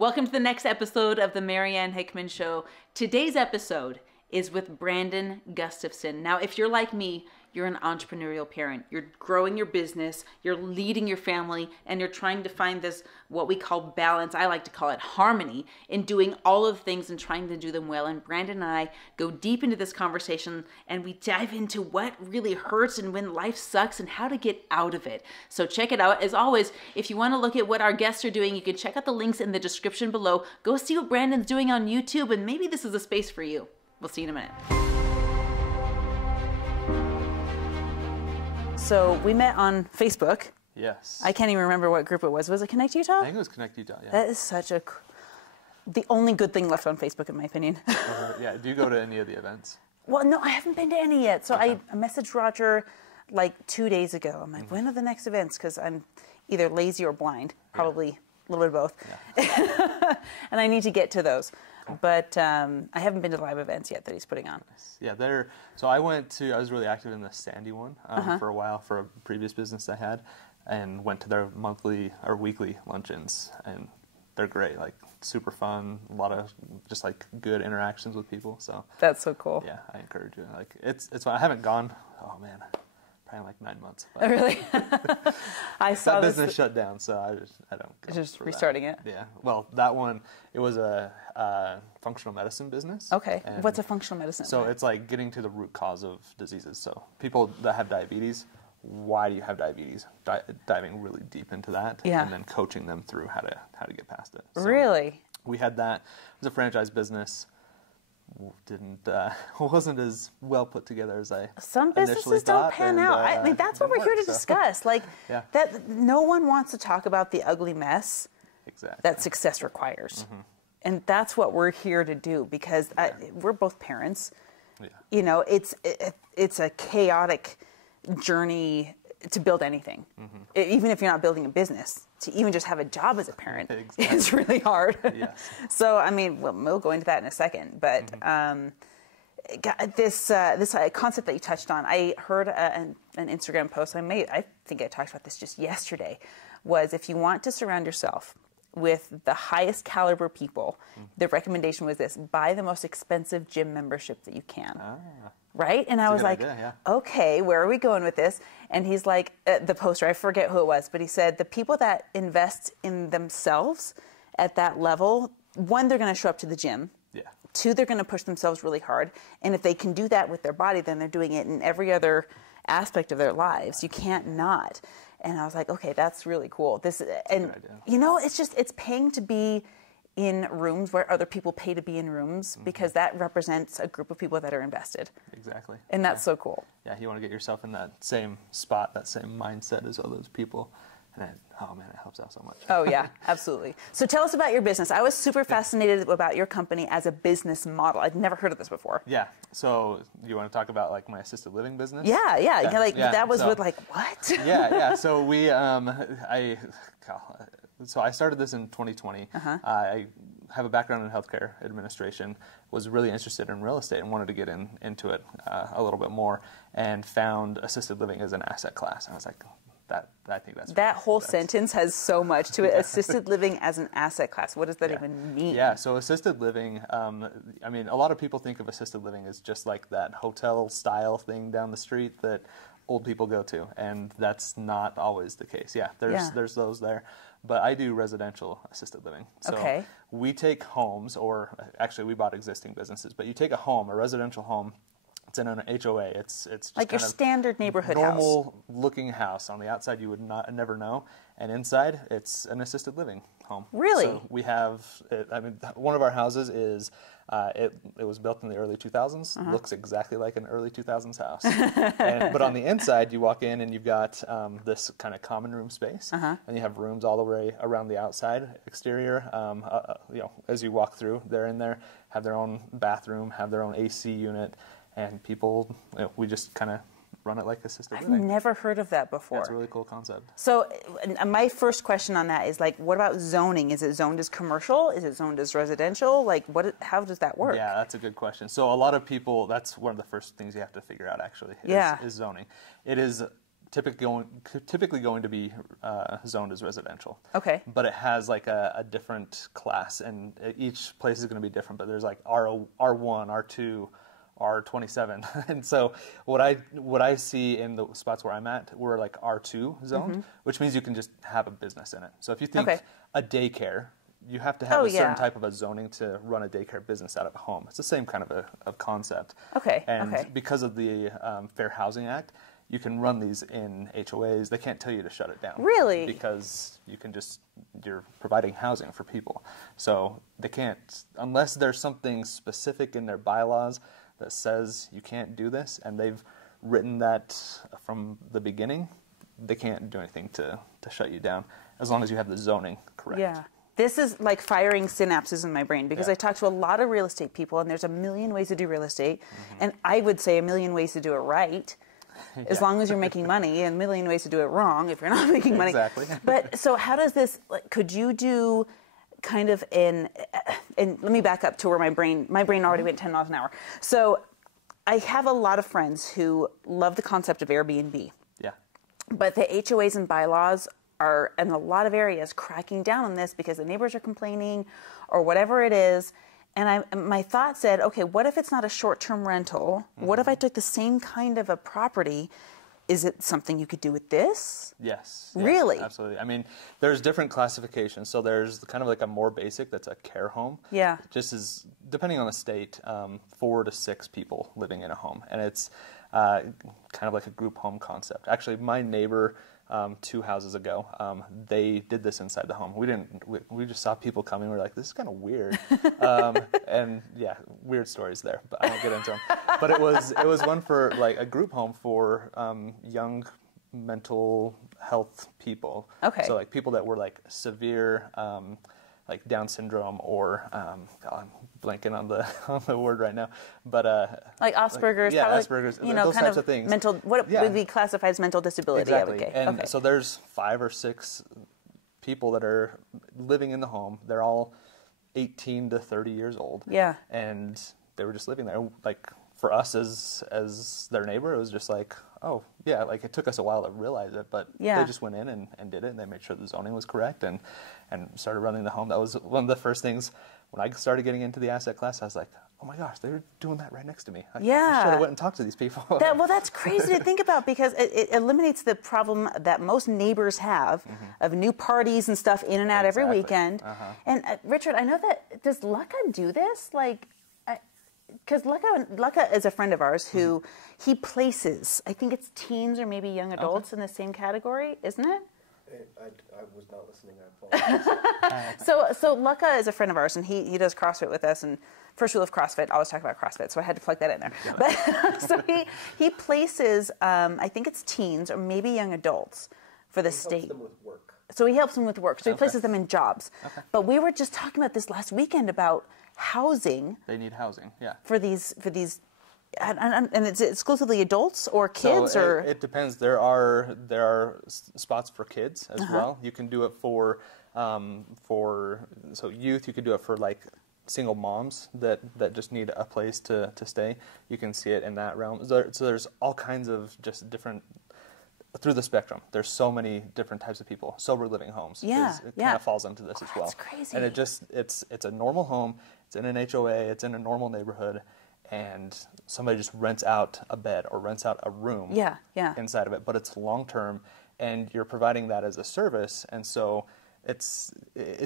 Welcome to the next episode of the Marianne Hickman Show. Today's episode is with Brandon Gustafson. Now, if you're like me, you're an entrepreneurial parent. You're growing your business, you're leading your family, and you're trying to find this, what we call balance, I like to call it harmony, in doing all of the things and trying to do them well. And Brandon and I go deep into this conversation and we dive into what really hurts and when life sucks and how to get out of it. So check it out. As always, if you want to look at what our guests are doing, you can check out the links in the description below. Go see what Brandon's doing on YouTube, and maybe this is a space for you. We'll see you in a minute. So we met on Facebook. Yes. I can't even remember what group it was. Was it Connect Utah? I think it was Connect Utah, yeah. That is such the only good thing left on Facebook, in my opinion. Yeah, do you go to any of the events? Well, no, I haven't been to any yet. So Okay. I messaged Roger like 2 days ago. I'm like, when are the next events? Because I'm either lazy or blind, probably a little bit of both. Yeah. And I need to get to those. But I haven't been to the live events yet that he's putting on. Yeah, so I was really active in the Sandy one for a while for a previous business I had, and went to their monthly or weekly luncheons, and they're great, like super fun, a lot of just like good interactions with people. So that's so cool. Yeah, I encourage you. Like it's fun. I haven't gone. Oh man. Probably like 9 months. Oh, really? I saw that this business shut down, so I don't go just for restarting that. it. Yeah. Well, that one, it was a functional medicine business. Okay. What's a functional medicine? So it's like getting to the root cause of diseases. So people that have diabetes, why do you have diabetes? Diving really deep into that, and then coaching them through how to get past it. So really? We had that. It was a franchise business. Wasn't as well put together as I some businesses don't pan out. I mean, that's what we're here to discuss. Like that, no one wants to talk about the ugly mess that success requires, and that's what we're here to do, because we're both parents. Yeah. You know, it's a chaotic journey to build anything, even if you're not building a business. To even just have a job as a parent is really hard. Yes. So, I mean, we'll go into that in a second. But this concept that you touched on, I heard an Instagram post. I think I talked about this just yesterday. Was if you want to surround yourself with the highest caliber people, the recommendation was this: buy the most expensive gym membership that you can. Right? And I was like, okay, where are we going with this? And he's like, the poster, I forget who it was, but he said the people that invest in themselves at that level, one, they're going to show up to the gym. Yeah. Two, they're going to push themselves really hard. And if they can do that with their body, then they're doing it in every other aspect of their lives. You can't not. And I was like, okay, that's really cool. You know, it's paying to be in rooms where other people pay to be in rooms, because that represents a group of people that are invested. Exactly. And that's so cool. Yeah, you want to get yourself in that same spot, that same mindset as all those people. And it helps out so much. Oh, yeah, absolutely. So tell us about your business. I was super fascinated about your company as a business model. I'd never heard of this before. Yeah. So you want to talk about like my assisted living business? Yeah. That was with like, what? Yeah. So So I started this in 2020. I have a background in healthcare administration, was really interested in real estate and wanted to get into it a little bit more, and found assisted living as an asset class. And I was like, I think that's... That whole sentence has so much to it. Assisted living as an asset class. What does that even mean? Yeah, so assisted living, I mean, a lot of people think of assisted living as just like that hotel-style thing down the street that old people go to, and that's not always the case. Yeah, there's those there. But I do residential assisted living. So we take homes, or actually we bought existing businesses, but you take a residential home, it's in an HOA. It's just like your standard neighborhood normal looking house. On the outside you would never know, and inside it's an assisted living home. Really? So we have, one of our houses is, it was built in the early 2000s, looks exactly like an early 2000s house. But on the inside, you walk in and you've got this kind of common room space, and you have rooms all the way around the outside exterior. As you walk through, they're in there, have their own bathroom, have their own AC unit, and people, we just kind of run it like assisted living. I've never heard of that before. That's a really cool concept. So my first question on that is, like, what about zoning? Is it zoned as commercial? Is it zoned as residential? Like, how does that work? Yeah, that's a good question. So a lot of people, that's one of the first things you have to figure out, actually, is zoning. It is typically going to be zoned as residential. Okay. But it has like a different class, and each place is going to be different. But there's like R1, R2, R27, and so what I see in the spots where I'm at, we're like R2 zoned, which means you can just have a business in it. So if you think a daycare, you have to have a certain type of a zoning to run a daycare business out of a home. It's the same kind of a concept. Okay. And because of the Fair Housing Act, you can run these in HOAs. They can't tell you to shut it down. Really? Because you're providing housing for people. So they can't, unless there's something specific in their bylaws that says you can't do this, and they've written that from the beginning, they can't do anything to shut you down as long as you have the zoning correct. Yeah. This is like firing synapses in my brain because I talk to a lot of real estate people, and there's a million ways to do real estate, and I would say a million ways to do it right, as long as you're making money, and a million ways to do it wrong if you're not making money. Exactly. But so how does this, like, could you do kind of and let me back up to where my brain already went 10 miles an hour. So I have a lot of friends who love the concept of Airbnb. Yeah. But the HOAs and bylaws are, in a lot of areas, cracking down on this because the neighbors are complaining or whatever it is. And my thought said, okay, what if it's not a short-term rental? What if I took the same kind of a property? Is it something you could do with this? Yes. Really? Absolutely. I mean, there's different classifications. So there's kind of like a more basic, that's a care home. Yeah. Just as, depending on the state, 4 to 6 people living in a home. And it's kind of like a group home concept. Actually, my neighbor, 2 houses ago, they did this inside the home. We just saw people coming. We were like, this is kind of weird. And yeah, weird stories there, but I won't get into them. But it was one for like a group home for young mental health people. Okay. So like people that were like severe, like Down syndrome or God, I'm blanking on the word right now, but like Asperger's, Asperger's, those kind types of things. Mental, what would be classified as mental disability? Exactly. And so there's 5 or 6 people that are living in the home. They're all 18 to 30 years old. Yeah. And they were just living there. Like for us as their neighbor, it was just like, oh yeah, like it took us a while to realize it, but they just went in and did it, and they made sure the zoning was correct and started running the home. That was one of the first things when I started getting into the asset class. I was like, oh my gosh, they were doing that right next to me. I should have went and talked to these people. Well, that's crazy to think about because it eliminates the problem that most neighbors have of new parties and stuff in and out every weekend. And Richard, I know that, does Lucca do this? Like, because Lucca is a friend of ours who he places, I think it's teens or maybe young adults in the same category, isn't it? I was not listening. I apologize. So Lucca is a friend of ours, and he does CrossFit with us. And first rule of CrossFit, I always talk about CrossFit, so I had to plug that in there. But so he places, I think it's teens or maybe young adults for the state. Helps them with work. So he helps them with work. So he places them in jobs. But we were just talking about this last weekend about housing. They need housing, yeah. For these, and it's exclusively adults or kids, so or it depends. There are spots for kids as well. You can do it for youth. You could do it for like single moms that just need a place to stay. You can see it in that realm. So there's all kinds of just different. Through the spectrum, there's so many different types of people. Sober living homes, it kind of falls into this as well. That's crazy. And it's a normal home. It's in an HOA. It's in a normal neighborhood, and somebody just rents out a bed or rents out a room inside of it. But it's long term, and you're providing that as a service, and so it's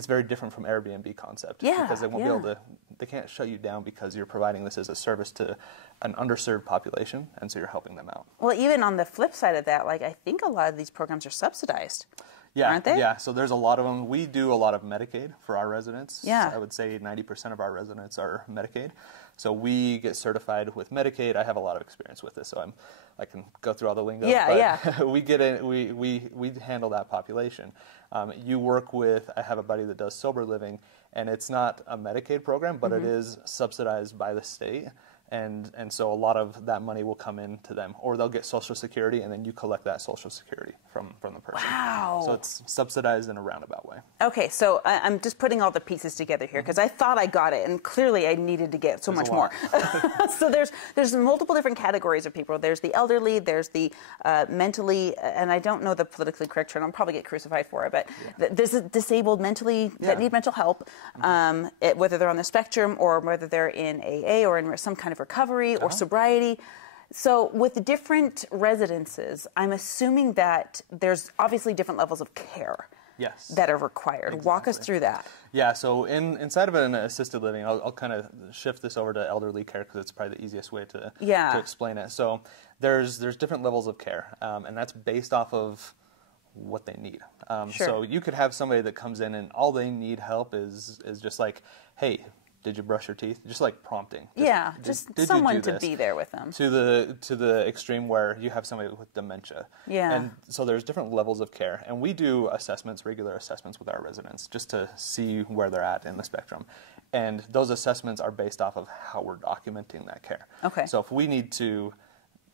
very different from Airbnb concept. Because they won't be able to. They can't shut you down because you're providing this as a service to an underserved population, and so you're helping them out. Well, even on the flip side of that, like I think a lot of these programs are subsidized. Yeah, aren't they? Yeah, so there's a lot of them. We do a lot of Medicaid for our residents. Yeah. I would say 90% of our residents are Medicaid. So we get certified with Medicaid. I have a lot of experience with this, so I can go through all the lingo. We get in. We handle that population. You work with. I have a buddy that does sober living, and it's not a Medicaid program, but it is subsidized by the state. And so a lot of that money will come in to them, or they'll get Social Security, and then you collect that Social Security from the person. Wow. So it's subsidized in a roundabout way. Okay, so I'm just putting all the pieces together here because I thought I got it, and clearly I needed to get so much more. So there's multiple different categories of people. There's the elderly, there's the mentally, and I don't know the politically correct term. I'll probably get crucified for it, but there's the disabled mentally that need mental help, whether they're on the spectrum or whether they're in AA or in some kind of recovery or sobriety. So with the different residences, I'm assuming that there's obviously different levels of care that are required. Exactly. Walk us through that. Yeah, so inside of an assisted living, I'll kind of shift this over to elderly care because it's probably the easiest way to explain it. So there's different levels of care, and that's based off of what they need. So you could have somebody that comes in and all they need help is just like, hey, did you brush your teeth? Just like prompting. Just someone to be there with them. To the extreme where you have somebody with dementia. Yeah. And so there's different levels of care. And we do assessments, regular assessments with our residents just to see where they're at in the spectrum. And those assessments are based off of how we're documenting that care. Okay. So if we need to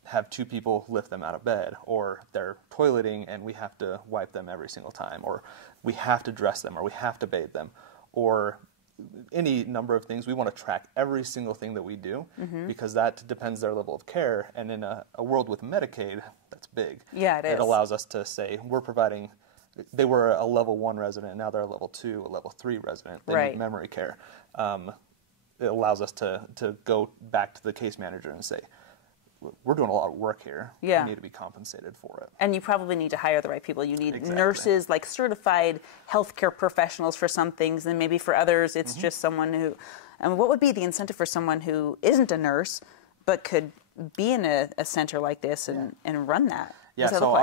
have two people lift them out of bed, or they're toileting and we have to wipe them every single time, or we have to dress them, or we have to bathe them, or any number of things. We want to track every single thing that we do because that depends their level of care. And in a world with Medicaid, that's big. Yeah, it is. It allows us to say we're providing. They were a level 1 resident, now they're a level 2, a level 3 resident. They need memory care. It allows us to go back to the case manager and say, we're doing a lot of work here. Yeah. We need to be compensated for it. And you probably need to hire the right people. You need nurses, like certified healthcare professionals for some things, and maybe for others it's just someone who... And what would be the incentive for someone who isn't a nurse but could be in a center like this and run that? Yeah, so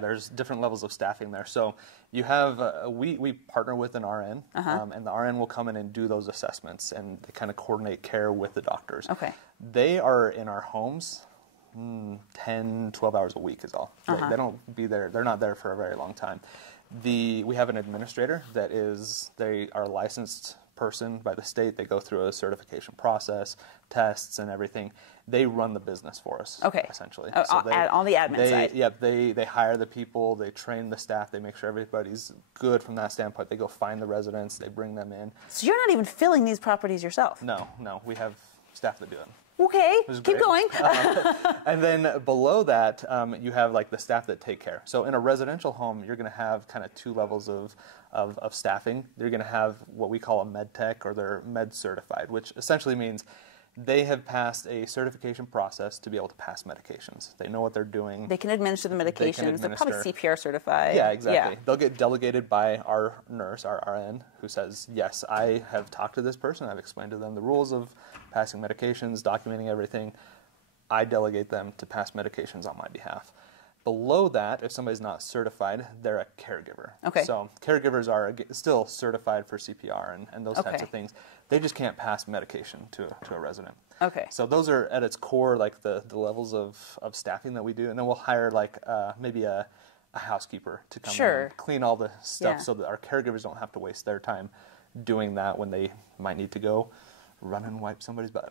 there's different levels of staffing there. So you have, we partner with an RN, and the RN will come in and do those assessments, and they kind of coordinate care with the doctors. Okay. They are in our homes 10, 12 hours a week is all. They don't be there. They're not there for a very long time. We have an administrator they are a licensed person by the state. They go through a certification process, tests and everything. They run the business for us, essentially. So on the admin side. Yeah, they hire the people, they train the staff, they make sure everybody's good from that standpoint. They go find the residents, they bring them in. So you're not even filling these properties yourself? No, we have staff that do it. Okay, keep going. And then below that, you have like the staff that take care. So in a residential home, you're going to have kind of 2 levels of staffing. You're going to have what we call a med tech, or they're med certified, which essentially means they have passed a certification process to be able to pass medications. They know what they're doing. They can administer the medications. They're probably CPR certified. Yeah, exactly. Yeah. They'll get delegated by our nurse, our RN, who says, yes, I have talked to this person. I've explained to them the rules of passing medications, documenting everything. I delegate them to pass medications on my behalf. Below that, if somebody's not certified, they're a caregiver. Okay. So caregivers are still certified for CPR and those types of things. They just can't pass medication to a resident. Okay. So those are at its core like the levels of staffing that we do. And then we'll hire like maybe a housekeeper to come in and clean all the stuff so that our caregivers don't have to waste their time doing that when they might need to go run and wipe somebody's butt.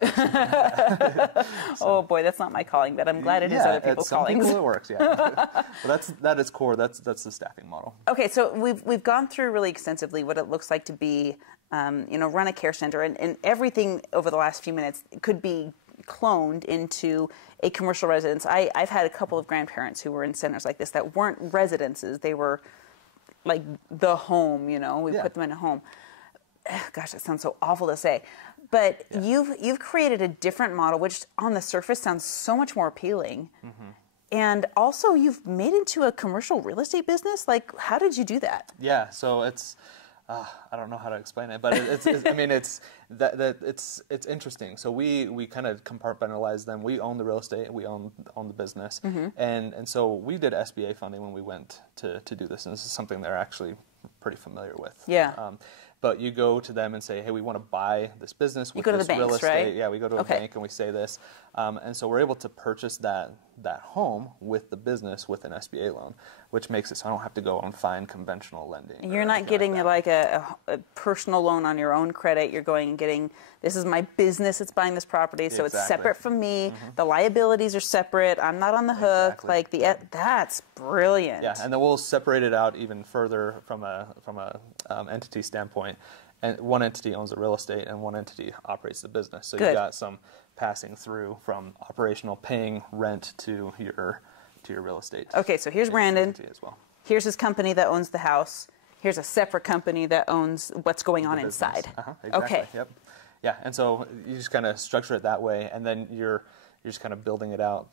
Oh boy, that's not my calling, but I'm glad it is other people's callings. Some people it works, yeah. But that is core. That's the staffing model. Okay, so we've gone through really extensively what it looks like to be, run a care center, and everything over the last few minutes could be cloned into a commercial residence. I've had a couple of grandparents who were in centers like this that weren't residences; they were like the home. We put them in a home. Gosh, that sounds so awful to say. But you've created a different model, which on the surface sounds so much more appealing. Mm-hmm. And also you've made into a commercial real estate business. Like, how did you do that? Yeah, so it's, I don't know how to explain it, but it's interesting. So we kind of compartmentalize them. We own the real estate, we own the business. Mm-hmm. And so we did SBA funding when we went to do this. And this is something they're actually pretty familiar with. Yeah. But you go to them and say, hey, we want to buy this business with this real estate. Right? Yeah, we go to a bank and we say this. And so we're able to purchase that that home with the business with an SBA loan, which makes it so I don't have to go and find conventional lending. You're not getting like a personal loan on your own credit. You're going and getting, this is my business that's buying this property, so it's separate from me. The liabilities are separate. I'm not on the hook. Like that's brilliant. Yeah, and then we'll separate it out even further from a entity standpoint. And one entity owns the real estate, and one entity operates the business. So you've got some passing through from operational, paying rent to your real estate. Okay, so here's Brandon. As well. Here's his company that owns the house. Here's a separate company that owns what's going on inside. Exactly. Okay. Yep. Yeah, and so you just kind of structure it that way, and then you're just kind of building it out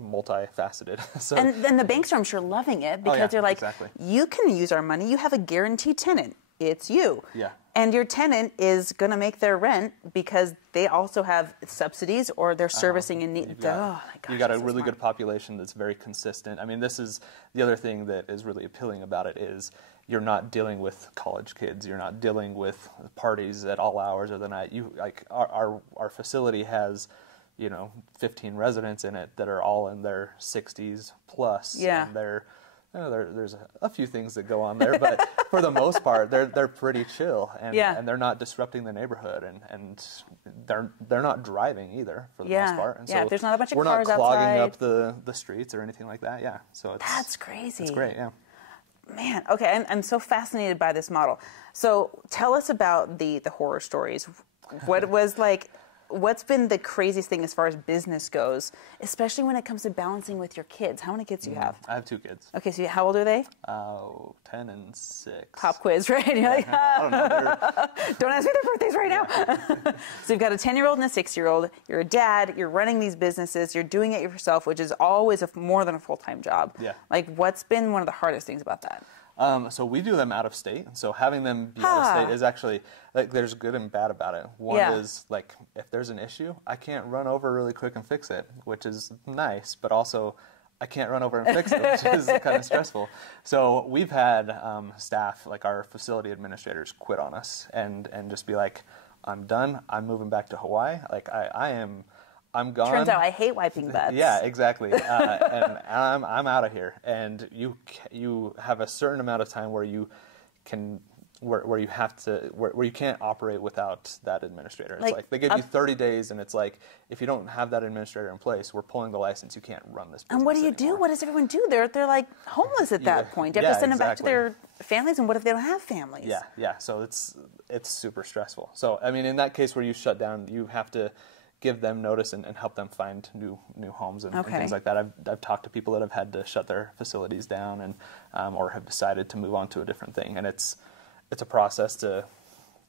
multifaceted. So, and then the banks are, I'm sure, loving it because they're like, you can use our money. You have a guaranteed tenant. It's you. Yeah. And your tenant is going to make their rent because they also have subsidies or they're servicing and need. You got a really good population that's very consistent. I mean, this is the other thing that is really appealing about it is you're not dealing with college kids. You're not dealing with parties at all hours of the night. Our facility has 15 residents in it that are all in their 60s plus. Yeah. And there's a few things that go on there, but for the most part, they're pretty chill, and they're not disrupting the neighborhood, and they're not driving either for the most part. And so there's not a bunch of we're cars not clogging outside. up the streets or anything like that. Yeah, so that's crazy. It's great. Yeah. Man, okay, I'm so fascinated by this model. So tell us about the horror stories. What was like? What's been the craziest thing as far as business goes, especially when it comes to balancing with your kids? How many kids do you have? I have 2 kids. Okay, so how old are they? 10 and 6. Pop quiz, right? You're like, I don't know. don't ask me their birthdays right now. So you've got a 10-year-old and a 6-year-old. You're a dad. You're running these businesses. You're doing it yourself, which is always more than a full-time job. Yeah. Like, what's been one of the hardest things about that? So we do them out of state. So having them be out of state is actually, like, there's good and bad about it. One is, like, if there's an issue, I can't run over really quick and fix it, which is nice, but also I can't run over and fix it, which is kind of stressful. So we've had staff, like our facility administrators, quit on us and just be like, I'm done. I'm moving back to Hawaii. Like, I'm gone. Turns out I hate wiping butts. Yeah, exactly. And I'm out of here. And you have a certain amount of time where you can where you have to where you can't operate without that administrator. It's like they give you 30 days, and it's like if you don't have that administrator in place, we're pulling the license. You can't run this business. And what do you anymore. do? What does everyone do? They're like homeless at that point. You have to send them back to their families. And what if they don't have families? Yeah. So it's super stressful. So I mean, in that case where you shut down, you have to give them notice and help them find new homes and things like that. I've talked to people that have had to shut their facilities down and or have decided to move on to a different thing, and it's a process to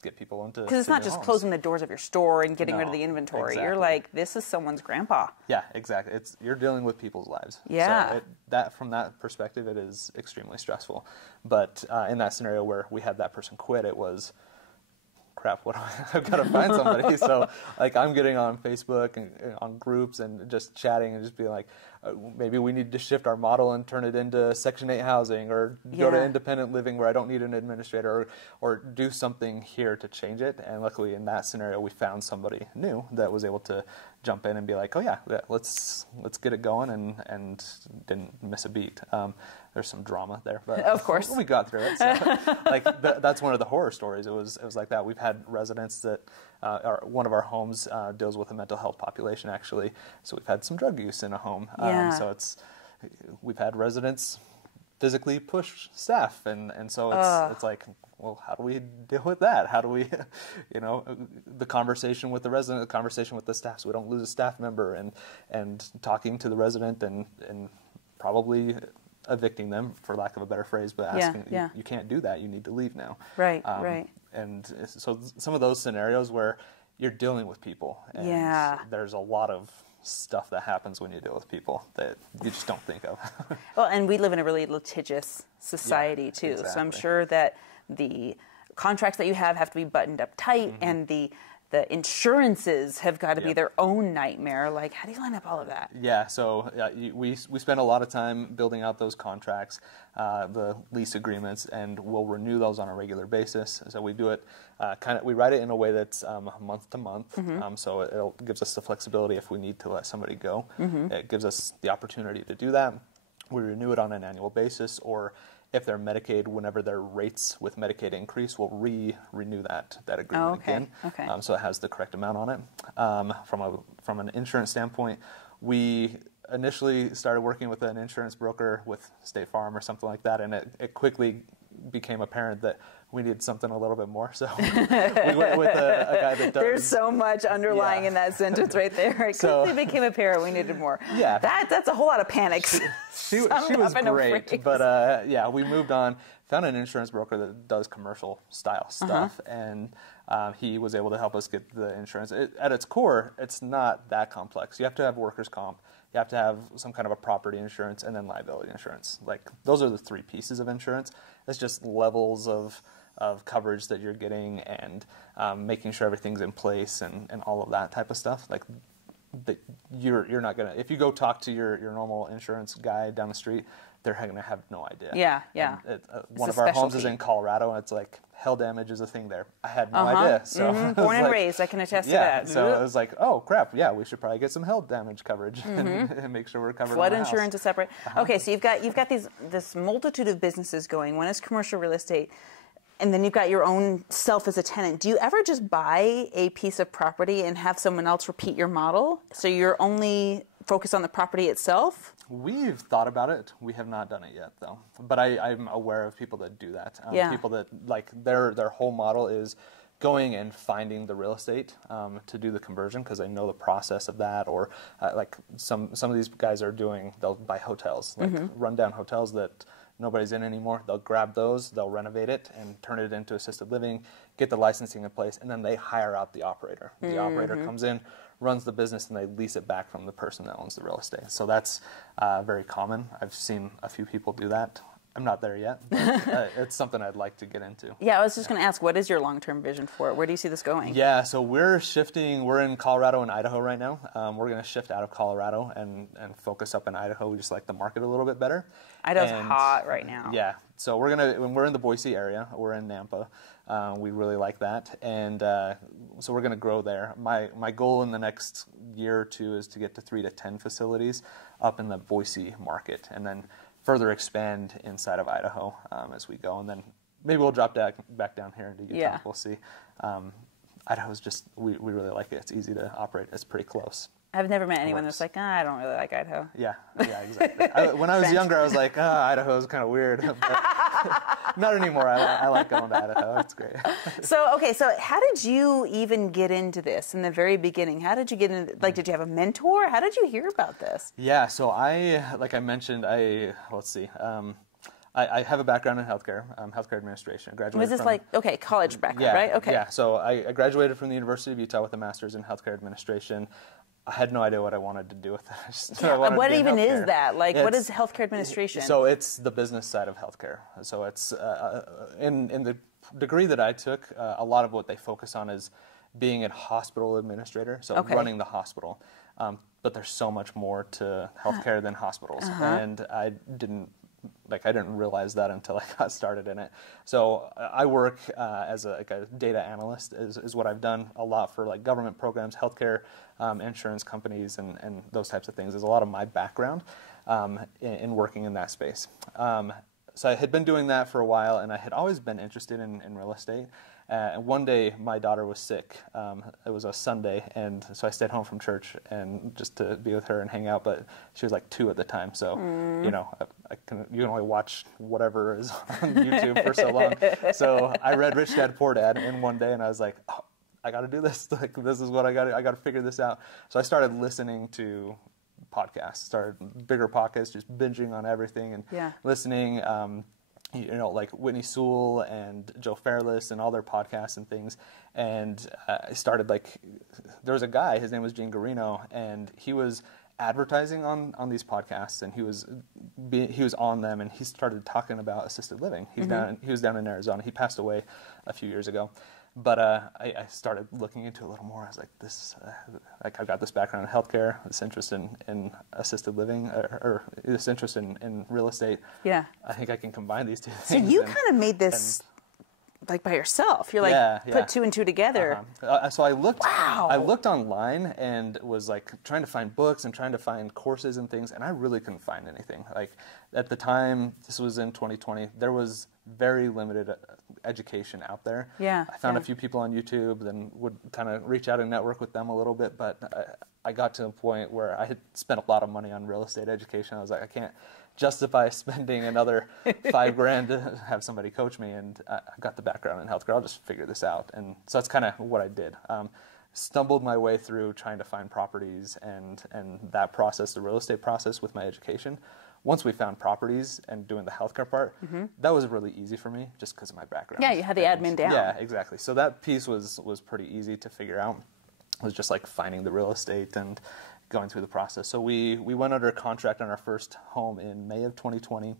get people into because it's not just homes. Closing the doors of your store and getting rid of the inventory. Exactly. You're like, this is someone's grandpa. Yeah, exactly. You're dealing with people's lives. Yeah. So from that perspective, it is extremely stressful. But in that scenario where we had that person quit, it was, crap, I've got to find somebody. So like I'm getting on Facebook and on groups and just chatting and just being like, maybe we need to shift our model and turn it into Section 8 housing or go to independent living where I don't need an administrator or do something here to change it. And luckily in that scenario, we found somebody new that was able to jump in and be like, oh yeah, let's get it going and didn't miss a beat. There's some drama there, but of course we got through it. So, like that's one of the horror stories. It was like that. We've had residents that one of our homes deals with a mental health population actually. So we've had some drug use in a home. So we've had residents physically push staff, and so it's like, well, how do we deal with that? How do we, the conversation with the resident, the conversation with the staff, so we don't lose a staff member, and talking to the resident and probably evicting them, for lack of a better phrase, but asking, you can't do that, you need to leave now. Right, right. And so some of those scenarios where you're dealing with people, and there's a lot of stuff that happens when you deal with people that you just don't think of. Well, and we live in a really litigious society too, so I'm sure that the contracts that you have to be buttoned up tight, and the the insurances have got to be Yep. their own nightmare. Like, how do you line up all of that? Yeah, so we spend a lot of time building out those contracts, the lease agreements, and we'll renew those on a regular basis. So we do it we write it in a way that's month to month. So it gives us the flexibility if we need to let somebody go. It gives us the opportunity to do that. We renew it on an annual basis, or if they're Medicaid, whenever their rates with Medicaid increase, we'll renew that agreement again. Okay. So it has the correct amount on it. From an insurance standpoint, we initially started working with an insurance broker with State Farm or something like that, and it quickly became apparent that we needed something a little bit more. So we went with a guy that does. There's so much underlying in that sentence right there. It quickly became apparent we needed more. Yeah. That's a whole lot of panic. She was great, but we moved on, found an insurance broker that does commercial style stuff, and he was able to help us get the insurance. At its core, it's not that complex. You have to have workers' comp, you have to have some kind of a property insurance, and then liability insurance. Like, those are the three pieces of insurance. It's just levels of coverage that you're getting, and making sure everything's in place, and all of that type of stuff. Like, you're not gonna, if you go talk to your normal insurance guy down the street, they're gonna have no idea. Yeah. One of our homes is in Colorado, and it's like, hail damage is a thing there. I had no idea. So born and raised, I can attest to that. So it was like, oh crap, yeah, we should probably get some hail damage coverage and make sure we're covered. Flood on the insurance house. is separate. Okay, so you've got this multitude of businesses going. One is commercial real estate, and then you've got your own self as a tenant. Do you ever just buy a piece of property and have someone else repeat your model, so you're only focused on the property itself? We've thought about it. We have not done it yet, though. But I'm aware of people that do that. People that, like, their whole model is going and finding the real estate to do the conversion, because they know the process of that. Or like some of these guys they'll buy hotels, like rundown hotels that nobody's in anymore. They'll grab those, they'll renovate it and turn it into assisted living, get the licensing in place, and then they hire out the operator. The operator comes in, runs the business, and they lease it back from the person that owns the real estate. So that's very common. I've seen a few people do that. I'm not there yet, but it's something I'd like to get into. Yeah, I was just going to ask, what is your long-term vision for it? Where do you see this going? Yeah, so we're shifting. We're in Colorado and Idaho right now. We're going to shift out of Colorado and focus up in Idaho. We just like the market a little bit better. Idaho's hot right now. Yeah, so when we're in the Boise area, we're in Nampa. We really like that, and so we're going to grow there. My goal in the next year or two is to get to 3 to 10 facilities up in the Boise market, and then further expand inside of Idaho as we go, and then maybe we'll drop back down here into Utah. Yeah. We'll see. Idaho's just, we really like it. It's easy to operate. It's pretty close. I've never met anyone that's like, I don't really like Idaho. Yeah, exactly. When I was younger, I was like, Idaho's kind of weird. But not anymore. I like going to Idaho. It's great. So how did you even get into this in the very beginning? How did you get into, like, did you have a mentor? How did you hear about this? Yeah, so like I mentioned, I have a background in healthcare, healthcare administration. I graduated Was this college background, right? Okay. Yeah, so I graduated from the University of Utah with a master's in healthcare administration. I had no idea what I wanted to do with it. What even is that? Like, what is healthcare administration? So it's the business side of healthcare. So it's in the degree that I took, a lot of what they focus on is being a hospital administrator, so running the hospital. But there's so much more to healthcare than hospitals, and I didn't realize that until I got started in it. So I work as a data analyst is what I've done a lot for, like, government programs, healthcare, insurance companies, and those types of things. Is a lot of my background in working in that space. So I had been doing that for a while, and I had always been interested in real estate. And one day, my daughter was sick. It was a Sunday, and so I stayed home from church and just to be with her and hang out. But she was like 2 at the time, so you can only watch whatever is on YouTube for so long. So I read Rich Dad Poor Dad in one day, and I was like, oh, I got to do this. Like, this is what I got to figure this out. So I started listening to podcasts, started bigger podcasts, just binging on everything and listening. Like Whitney Sewell and Joe Fairless and all their podcasts and things. And I started, there was a guy, his name was Gene Garino, and he was advertising on these podcasts, and he was on them, and he started talking about assisted living. He was down in Arizona. He passed away a few years ago. But I started looking into it a little more. I was like, like I've got this background in healthcare, this interest in assisted living, or this interest in real estate. Yeah. I think I can combine these two So things. you kind of made this like by yourself. You're like, put two and two together. So I looked. Wow. I looked online and was like trying to find books and trying to find courses and things, and I really couldn't find anything. Like at the time, this was in 2020. There was very limited education out there. Yeah. I found a few people on YouTube, then would kind of reach out and network with them a little bit, but I got to a point where I had spent a lot of money on real estate education. I was like, I can't justify spending another $5,000 to have somebody coach me, and I've got the background in healthcare. I'll just figure this out. And so that's kind of what I did. Stumbled my way through trying to find properties and that process, the real estate process with my education. Once we found properties and doing the healthcare part, that was really easy for me just because of my background. Yeah, you had the admin down. Yeah, exactly. So that piece was pretty easy to figure out. It was just like finding the real estate and going through the process. So we went under contract on our first home in May of 2020.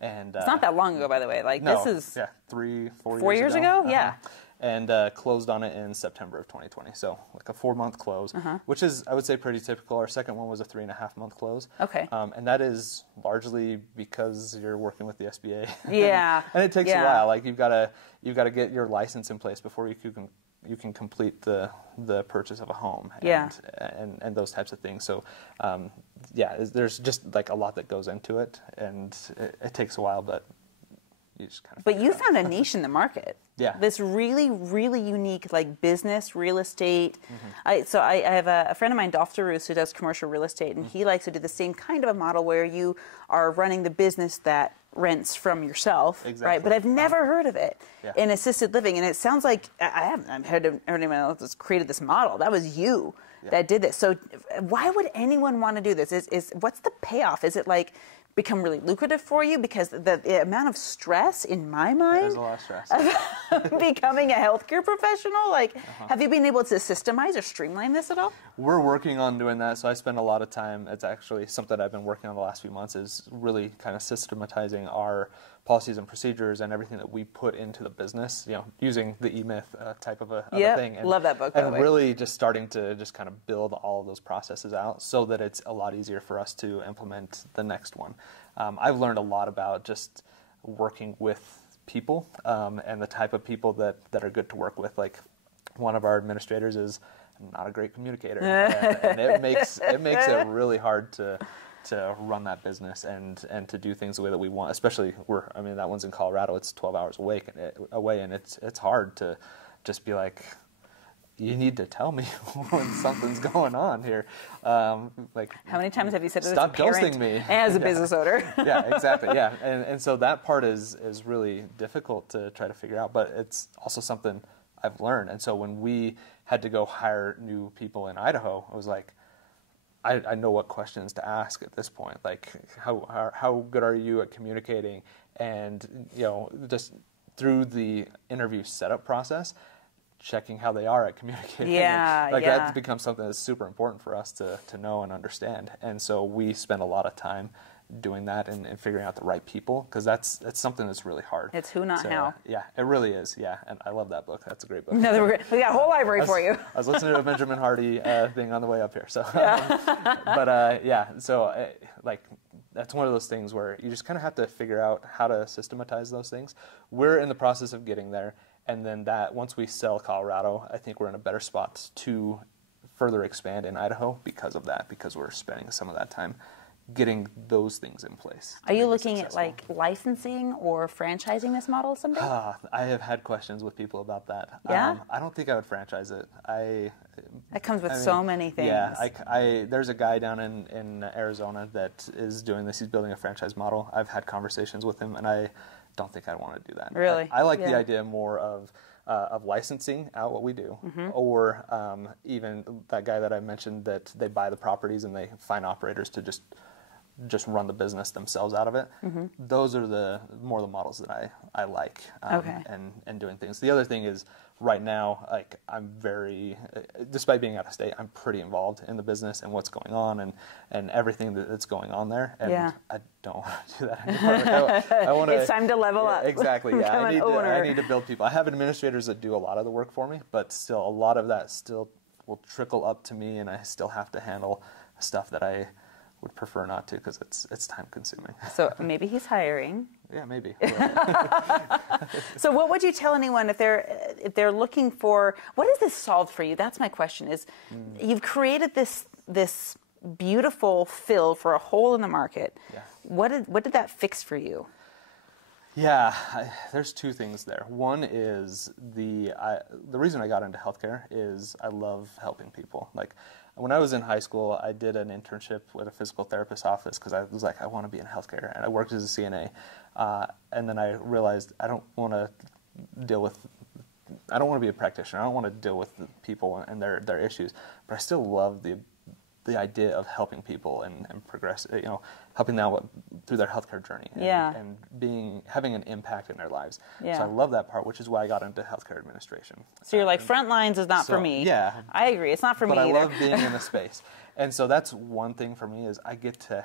And it's not that long ago, by the way. Like no, this is 4 years ago. Yeah. And closed on it in September of 2020. So like a 4-month close, which is, I would say, pretty typical. Our second one was a 3.5-month close. Okay. And that is largely because you're working with the SBA. Yeah. And it takes a while. Like you've got to get your license in place before you can complete the purchase of a home and those types of things. So there's just like a lot that goes into it, and it takes a while, but you just kind of. But you found a niche in the market. Yeah. This really, really unique like business, real estate. I have a friend of mine, Dolph DeRoos, who does commercial real estate, and he likes to do the same kind of a model where you are running the business that rents from yourself, right? But I've never heard of it in assisted living, and it sounds like I've heard anyone else that's created this model. That was you that did this. So why would anyone want to do this? Is what's the payoff? Is it like become really lucrative for you? Because the amount of stress in my mind, there's a lot of stress. of becoming a healthcare professional, like have you been able to systemize or streamline this at all? We're working on doing that, so I spend a lot of time. It's actually something I've been working on the last few months, is really kind of systematizing our policies and procedures and everything that we put into the business, using the E-Myth type of a thing. And, love that book, by the way. Really just starting to just kind of build all of those processes out so that it's a lot easier for us to implement the next one. I've learned a lot about just working with people and the type of people that are good to work with. Like one of our administrators is not a great communicator, and it makes it really hard to run that business and to do things the way that we want. Especially that one's in Colorado. It's 12 hours away, and it's hard to just be like, you need to tell me when something's going on here. Like, how many times have you said it as a stop parent ghosting me as a business owner? Yeah, exactly. Yeah, and so that part is really difficult to try to figure out, but it's also something I've learned. And so when we had to go hire new people in Idaho, I was like, I know what questions to ask at this point. Like, how good are you at communicating? And just through the interview setup process, checking how they are at communicating. That's become something that's super important for us to know and understand. And so we spend a lot of time doing that and figuring out the right people, because that's something that's really hard. It's who, not how. Yeah, it really is. Yeah, and I love that book. That's a great book. No, we got a whole library for you. I was listening to a Benjamin Hardy thing on the way up here. So, like that's one of those things where you just kind of have to figure out how to systematize those things. We're in the process of getting there, and then once we sell Colorado, I think we're in a better spot to further expand in Idaho because of that, because we're spending some of that time getting those things in place. Are you looking at like licensing or franchising this model someday? I have had questions with people about that. Yeah? I don't think I would franchise it. That comes with so many things. Yeah, there's a guy down in Arizona that is doing this. He's building a franchise model. I've had conversations with him, and I don't think I'd want to do that. Really? I like the idea more of licensing out what we do, or even that guy that I mentioned that they buy the properties and they find operators to just just run the business themselves out of it. Those are the models that I like, and doing things. The other thing is, right now, like, I'm very, despite being out of state, I'm pretty involved in the business and what's going on and everything that's going on there. And I don't want to do that anymore. I want to. It's time to level up. Exactly. Yeah, I need to build people. I have administrators that do a lot of the work for me, but still, a lot of that still will trickle up to me, and I still have to handle stuff that I would prefer not to, because it's time consuming. So maybe he's hiring. Yeah, maybe. So what would you tell anyone if they're looking for, what does this solve for you? That's my question. Is you've created this beautiful fill for a hole in the market. Yeah. What did that fix for you? Yeah, there's two things there. One is the reason I got into healthcare is I love helping people. Like, when I was in high school, I did an internship with a physical therapist's office because I was like, I want to be in healthcare, and I worked as a CNA. And then I realized I don't want to be a practitioner. I don't want to deal with the people and their issues, but I still love the idea of helping people and progress, helping them out through their healthcare journey and having an impact in their lives. Yeah. So I love that part, which is why I got into healthcare administration. So you're like, front lines is not for me. Yeah. I agree. It's not for me either. But I love being in the space. And so that's one thing for me, is I get to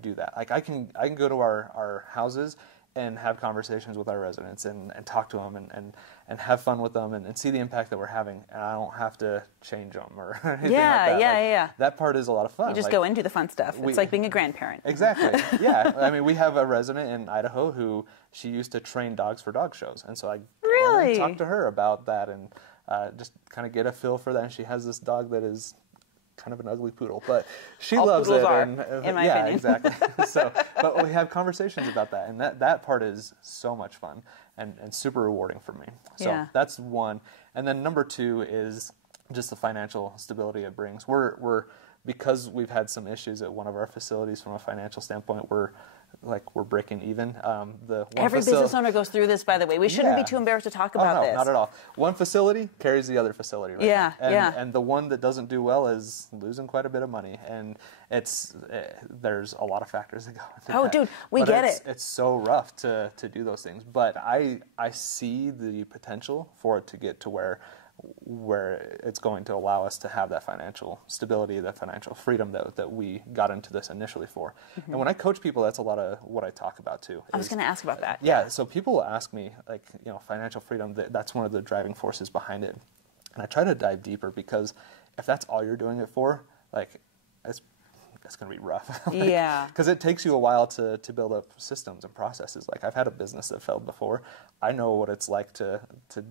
do that. Like, I can go to our houses and have conversations with our residents and talk to them and have fun with them and see the impact that we're having. And I don't have to change them or anything like that. Yeah. That part is a lot of fun. You just go and do the fun stuff. It's like being a grandparent. Exactly. Yeah. I mean, we have a resident in Idaho who she used to train dogs for dog shows. And so I talked to her about that and just kind of get a feel for that. And she has this dog that is kind of an ugly poodle, but she loves it. In my opinion. Exactly. But we have conversations about that, and that part is so much fun and super rewarding for me. So that's one. And then number two is just the financial stability it brings. We're because we've had some issues at one of our facilities from a financial standpoint, we're breaking even. Every business owner goes through this, by the way. We shouldn't be too embarrassed to talk about this. Not at all. One facility carries the other facility right now. And the one that doesn't do well is losing quite a bit of money. And there's a lot of factors that go into that. Oh, dude, we get it. It's so rough to do those things. But I see the potential for it to get to where it's going to allow us to have that financial stability, that financial freedom that we got into this initially for. And when I coach people, that's a lot of what I talk about too. I was going to ask about that. Yeah, so people will ask me, like, financial freedom, that's one of the driving forces behind it. And I try to dive deeper, because if that's all you're doing it for, like, it's going to be rough. Because it takes you a while to build up systems and processes. Like, I've had a business that failed before. I know what it's like to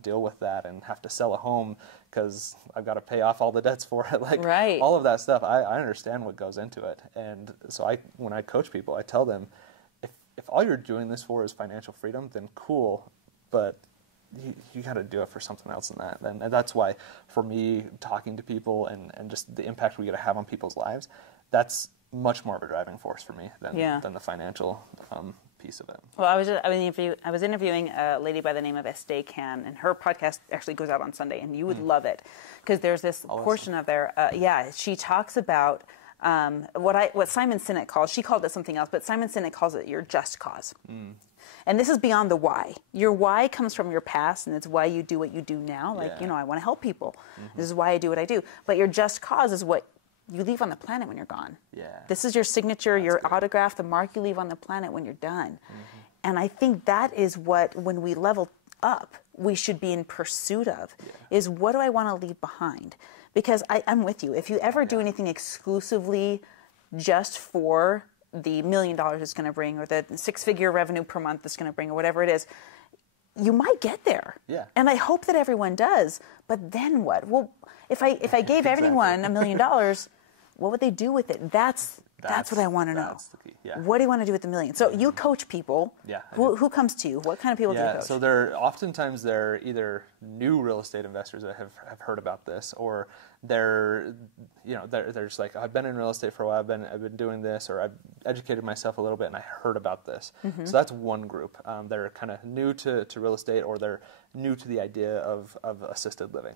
deal with that and have to sell a home because I've got to pay off all the debts for it. Like, all of that stuff, I understand what goes into it. And so when I coach people, I tell them, if all you're doing this for is financial freedom, then cool, but you got to do it for something else than that. And that's why, for me, talking to people and just the impact we get to have on people's lives, that's much more of a driving force for me than the financial piece of it. Well, I was interviewing a lady by the name of Estee Can, and her podcast actually goes out on Sunday, and you would love it, because there's this portion of there. She talks about what Simon Sinek calls. She called it something else, but Simon Sinek calls it your just cause. And this is beyond the why. Your why comes from your past, and it's why you do what you do now. Like, I want to help people. This is why I do what I do. But your just cause is what you leave on the planet when you're gone. This is your signature, your autograph, the mark you leave on the planet when you're done. And I think that is what, when we level up, we should be in pursuit of, is what do I want to leave behind? Because I'm with you. If you ever do anything exclusively just for the $1 million it's going to bring, or the 6-figure revenue per month it's going to bring, or whatever it is, you might get there. And I hope that everyone does. But then what? Well, if I gave everyone $1 million, what would they do with it? That's what I want to know. That's the key. What do you want to do with $1 million? So you coach people. Who comes to you? What kind of people do you coach? So oftentimes they're either new real estate investors that have heard about this, or they're just like, I've been in real estate for a while, I've been doing this, or I've educated myself a little bit and I heard about this. So that's one group. They're kind of new to real estate, or they're new to the idea of assisted living.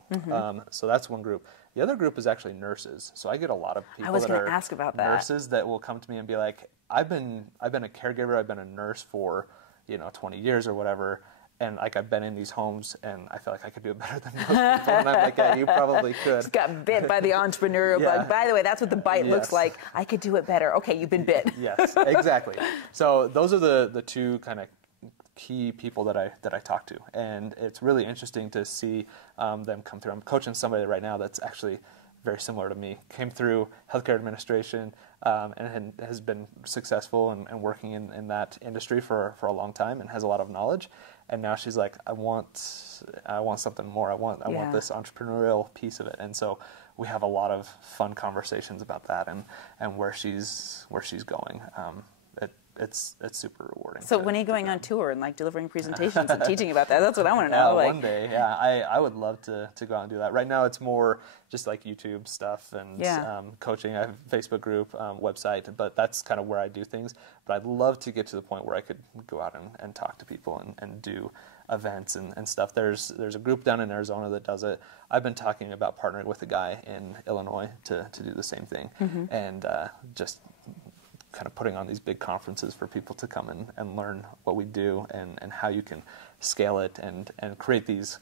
So that's one group. The other group is actually nurses. So I get a lot of people that are ask about that. Nurses that will come to me and be like, I've been a caregiver, I've been a nurse for 20 years or whatever, and like I've been in these homes and I feel like I could do it better than most people. And I'm like, yeah, you probably could. Just got bit by the entrepreneurial bug. By the way, that's what the bite looks like. I could do it better. Okay, you've been bit. Yes, exactly. So those are the two kind of key people that I talk to, and it's really interesting to see them come through. I'm coaching somebody right now that's actually very similar to me. Came through healthcare administration and has been successful and working in that industry for a long time and has a lot of knowledge. And now she's like, I want something more. I want this entrepreneurial piece of it. And so we have a lot of fun conversations about that and where she's going. It's super rewarding. So when are you going on tour and like delivering presentations and teaching about that? That's what I want to know. One day, yeah. I would love to go out and do that. Right now it's more just like YouTube stuff and coaching. I have a Facebook group, website, but that's kind of where I do things. But I'd love to get to the point where I could go out and talk to people and do events and stuff. There's a group down in Arizona that does it. I've been talking about partnering with a guy in Illinois to do the same thing, and just kind of putting on these big conferences for people to come and learn what we do and how you can scale it and create these,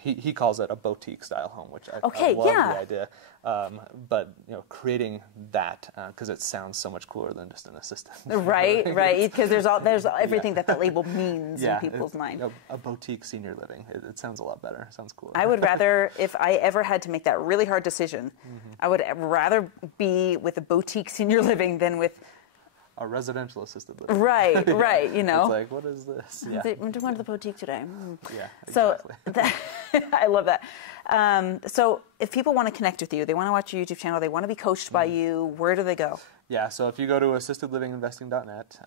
he calls it a boutique style home, which I love the idea. But creating that, because it sounds so much cooler than just an assistant. Right, because there's everything that label means in people's mind. A boutique senior living, it sounds a lot better. It sounds cooler. I would rather, if I ever had to make that really hard decision, I would rather be with a boutique senior living than with a residential assisted living. Right. It's like, what is this? Yeah. I'm going to the boutique today. Yeah, exactly. So I love that. So if people want to connect with you, they want to watch your YouTube channel, they want to be coached by you, where do they go? Yeah, so if you go to assistedlivinginvesting.net,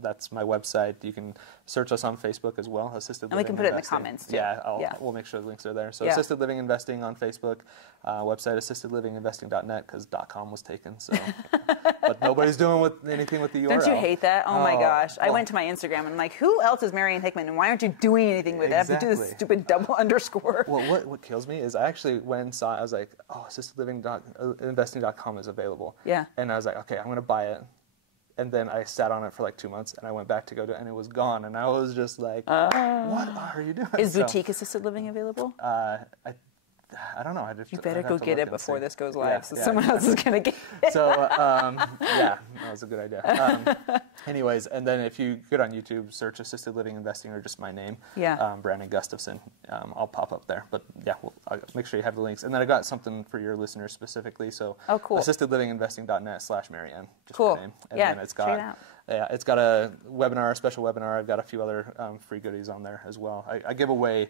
that's my website. You can search us on Facebook as well, Assisted Living Investing. And we can put it in the comments, too. Yeah, we'll make sure the links are there. So Assisted Living Investing on Facebook, website assistedlivinginvesting.net, because .com was taken. So, but nobody's doing anything with the URL. Don't you hate that? Oh my gosh. I went to my Instagram and I'm like, who else is Marianne Hickman, and why aren't you doing anything with it? I have to do this stupid double underscore. Well, what kills me is I actually went and saw it. I was like, assistedlivinginvesting.com is available. Yeah. And I was like, okay, I'm going to buy it. And then I sat on it for like 2 months, and I went back to go to it, and it was gone. And I was just like, what are you doing? Is boutique assisted living available? I don't know. You better go get it before this goes live, so someone else is going to get it. So, that was a good anyways, and then if you get on YouTube, search Assisted Living Investing or just my name, Brandon Gustafson, I'll pop up there. But I'll make sure you have the links. And then I got something for your listeners specifically. So, assistedlivinginvesting.net/Marianne, just my name. And then it's got it's got a special webinar. I've got a few other free goodies on there as well. I give away.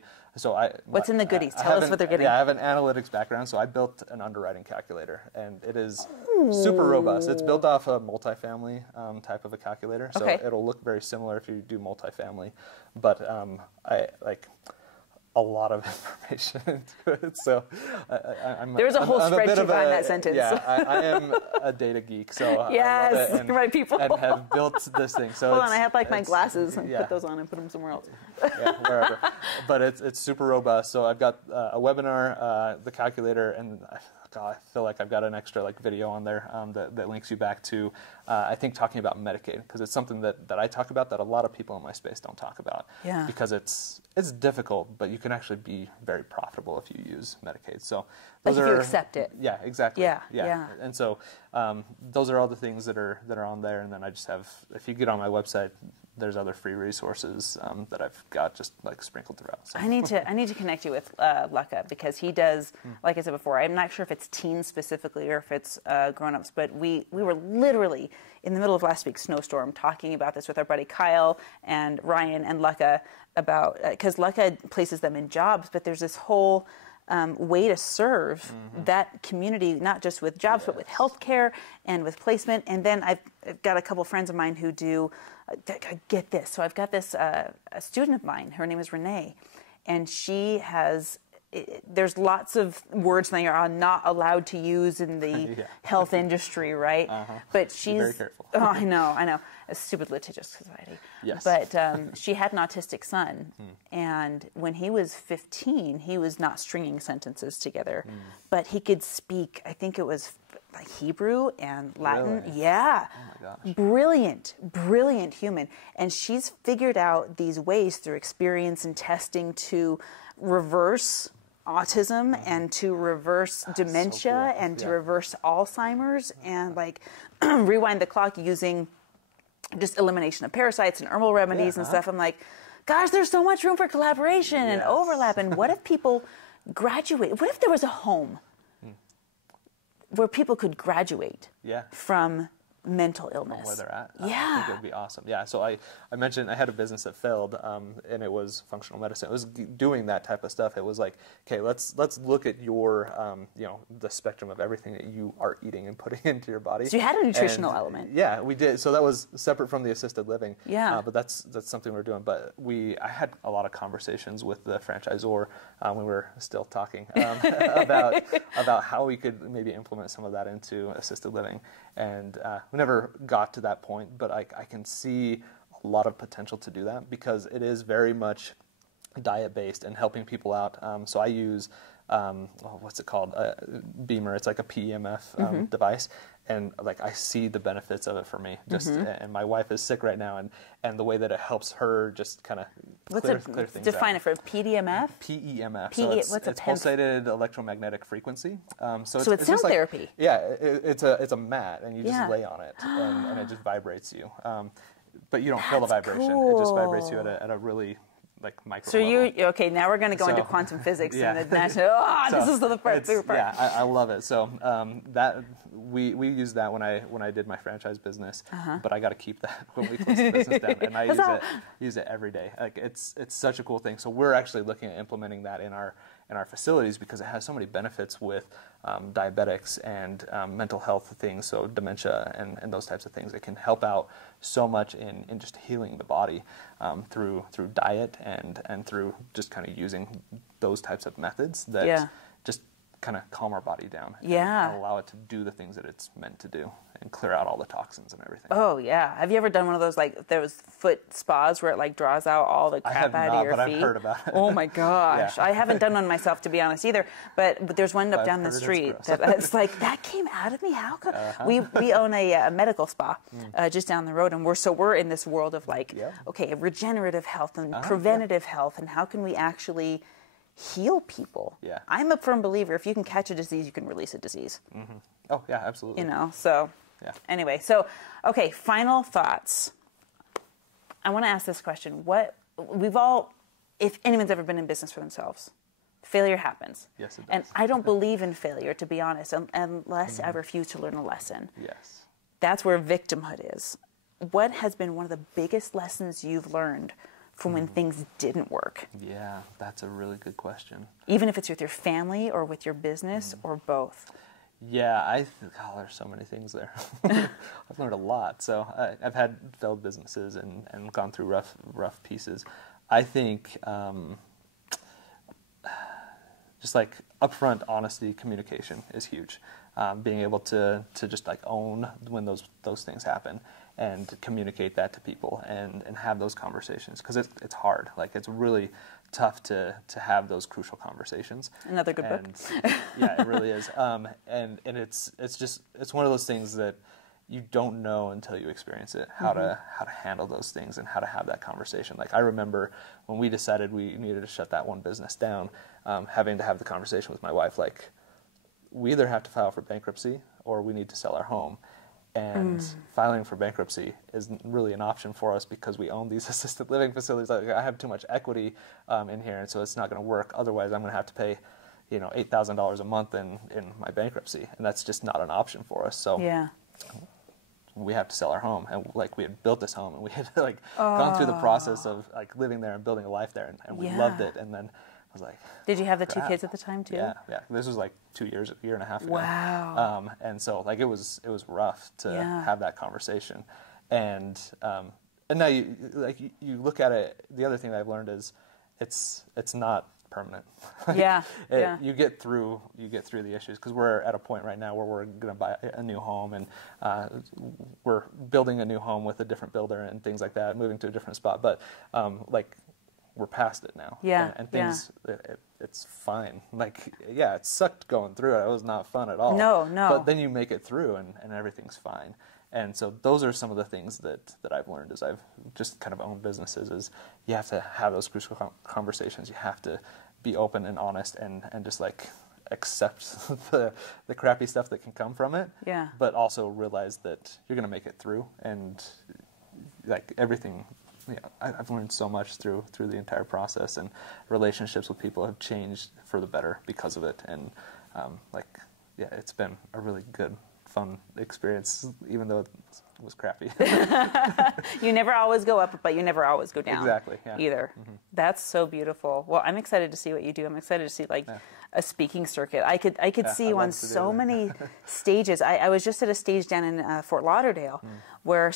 What's in the goodies? Tell us what they're getting. Yeah, I have an analytics background, so I built an underwriting calculator, and it is super robust. It's built off a multifamily type of a calculator, so it'll look very similar if you do multifamily. But I like a lot of information into it, so there's a whole spreadsheet behind that sentence. Yeah, I am a data geek, so yes, I love it and, people. And have built this thing. So hold on, I have like my glasses and put those on and put them somewhere else. Wherever. But it's super robust. So I've got a webinar, the calculator, and I feel like I've got an extra video on there that links you back to, I think, talking about Medicaid, because it's something that I talk about that a lot of people in my space don't talk about. Yeah. Because it's difficult, but you can actually be very profitable if you use Medicaid. So if you accept it. Yeah, exactly. Yeah. And so those are all the things that are on there, and then I just have, if you get on my website, there's other free resources that I've got just sprinkled throughout. So. I need to connect you with Lucca, because he does, like I said before, I'm not sure if it's teens specifically or if it's grown-ups, but we were literally in the middle of last week's snowstorm talking about this with our buddy Kyle and Ryan and Lucca about, because Lucca places them in jobs, but there's this whole way to serve that community, not just with jobs, but with healthcare and with placement. And then I've got a couple friends of mine who do, get this. So I've got this a student of mine, her name is Renee, and she has there's lots of words that you're not allowed to use in the health industry, right? But she's very careful. Oh, I know. A stupid litigious society. Yes. But she had an autistic son, and when he was 15, he was not stringing sentences together, but he could speak. I think it was like Hebrew and Latin. Really? Yeah. Oh my gosh. Brilliant human. And she's figured out these ways through experience and testing to reverse autism and to reverse dementia and to reverse Alzheimer's and like rewind the clock using just elimination of parasites and herbal remedies and stuff. I'm like, gosh, there's so much room for collaboration and overlap. And what if people graduate? What if there was a home where people could graduate from mental illness? Where they're at. Yeah. I think it would be awesome. Yeah, so I mentioned I had a business that failed, and it was functional medicine. It was doing that type of stuff. It was like, okay, let's look at your, the spectrum of everything that you are eating and putting into your body. So you had a nutritional element. Yeah, we did. So that was separate from the assisted living. Yeah. But that's something we're doing. But I had a lot of conversations with the franchisor when we were still talking about how we could maybe implement some of that into assisted living. And we never got to that point, but I can see a lot of potential to do that because it is very much diet-based and helping people out. So I use, what's it called? Beamer. It's like a PEMF device. And like I see the benefits of it for me. And my wife is sick right now, and the way that it helps her just kind of clear things out. Define it for PDMF? PEMF. What's it's pulsated electromagnetic frequency. So it's sound therapy. Yeah, it's a mat, and you just lay on it, and it just vibrates you. But you don't feel the vibration. Cool. It just vibrates you at a really like micro So level. okay, now we're going to go into quantum physics and the national. This is the favorite part. Yeah, I love it. So that we used that when I did my franchise business, but I got to keep that when we close the business down, and I use it every day. Like it's such a cool thing. So we're actually looking at implementing that in our facilities because it has so many benefits with diabetics and mental health things, so dementia and those types of things. It can help out so much in just healing the body through diet and through just kind of using those types of methods that just kind of calm our body down and allow it to do the things that it's meant to do and clear out all the toxins and everything. Oh, yeah. Have you ever done one of those, like, those foot spas where it, like, draws out all the crap out of your feet? I've heard about it. Oh, my gosh. I haven't done one myself, to be honest, either. But there's one up down the street. It's like, that came out of me? How come? We own a medical spa just down the road, and we're in this world of, like, okay, regenerative health and preventative health, and how can we actually heal people? Yeah. I'm a firm believer if you can catch a disease, you can release a disease. Oh, yeah, absolutely. So... Yeah. Anyway, so, okay, final thoughts. I want to ask this question. If anyone's ever been in business for themselves, failure happens. Yes, it does. And I don't believe in failure, to be honest, unless I refuse to learn a lesson. Yes. That's where victimhood is. What has been one of the biggest lessons you've learned from when things didn't work? Yeah, that's a really good question. Even if it's with your family or with your business or both. Yeah, there's so many things there. I've learned a lot. So I've had failed businesses and gone through rough pieces. I think just like upfront honesty, communication is huge. Being able to just like own when those things happen and communicate that to people and have those conversations because it's hard. Like it's really tough to have those crucial conversations. Another good book. Yeah, it really is. And it's one of those things that you don't know until you experience it, how to handle those things and how to have that conversation. Like I remember when we decided we needed to shut that one business down, having to have the conversation with my wife, like we either have to file for bankruptcy or we need to sell our home. And filing for bankruptcy isn't really an option for us because we own these assisted living facilities. Like, I have too much equity in here, and so it's not going to work. Otherwise, I'm going to have to pay, $8,000 a month in my bankruptcy, and that's just not an option for us. So we have to sell our home, and like we had built this home, and we had like gone through the process of like living there and building a life there, and we loved it. And then I was like, did you have the two kids at the time too? Yeah. This was like 2 years, a year and a half ago. Wow. And so like it was rough to have that conversation, and now you look at it. The other thing that I've learned is it's not permanent. Yeah, yeah. You get through the issues, because we're at a point right now where we're going to buy a new home, and we're building a new home with a different builder and things like that, moving to a different spot. But like, we're past it now. Yeah, and things, it's fine. Like, yeah, it sucked going through it. It was not fun at all. No. But then you make it through, and everything's fine. And so those are some of the things that I've learned as I've just kind of owned businesses, is you have to have those crucial conversations. You have to be open and honest, and just like accept the crappy stuff that can come from it. Yeah. But also realize that you're going to make it through, and like everything. Yeah, I've learned so much through the entire process, and relationships with people have changed for the better because of it. And it's been a really good, fun experience, even though it was crappy. You never always go up, but you never always go down. Exactly. Yeah. Either. Mm-hmm. That's so beautiful. Well, I'm excited to see what you do. I'm excited to see a speaking circuit. I could see you on so many stages. I was just at a stage down in Fort Lauderdale where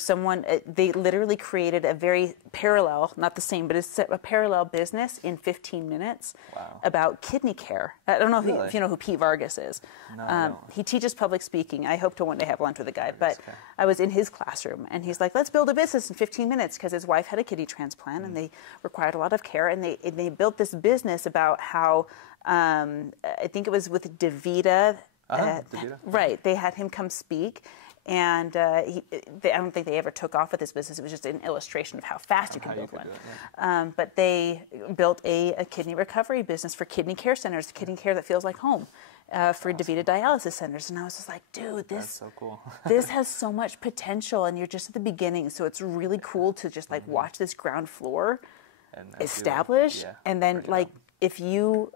they literally created a very parallel, not the same, but it's a parallel business in 15 minutes about kidney care. I don't know if you know who Pete Vargas is. No, he teaches public speaking. I hope to one day have lunch with the guy. But I was in his classroom, and he's like, let's build a business in 15 minutes, because his wife had a kidney transplant, and they required a lot of care, and they built this business about how, I think it was with DaVita. DaVita. Right. They had him come speak. And I don't think they ever took off with this business. It was just an illustration of how fast you can build one. But they built a kidney recovery business for kidney care centers, kidney care that feels like home, for DaVita dialysis centers. And I was just like, dude, that's so cool. This has so much potential, and you're just at the beginning. So it's really cool to just like watch this ground floor establish, and then if you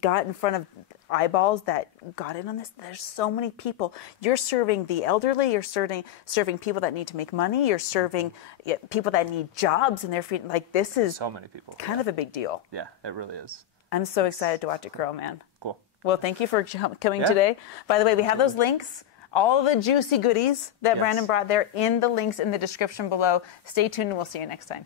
got in front of eyeballs that got in on this, there's so many people. You're serving the elderly, you're serving people that need to make money, you're serving people that need jobs, and they're feeding, like, this is so many people. Kind of a big deal. Yeah, it really is. I'm so excited to watch it grow, man. Cool. Well, thank you for coming today. By the way, we have those links, all the juicy goodies that Brandon brought there, in the links in the description below. Stay tuned, and we'll see you next time.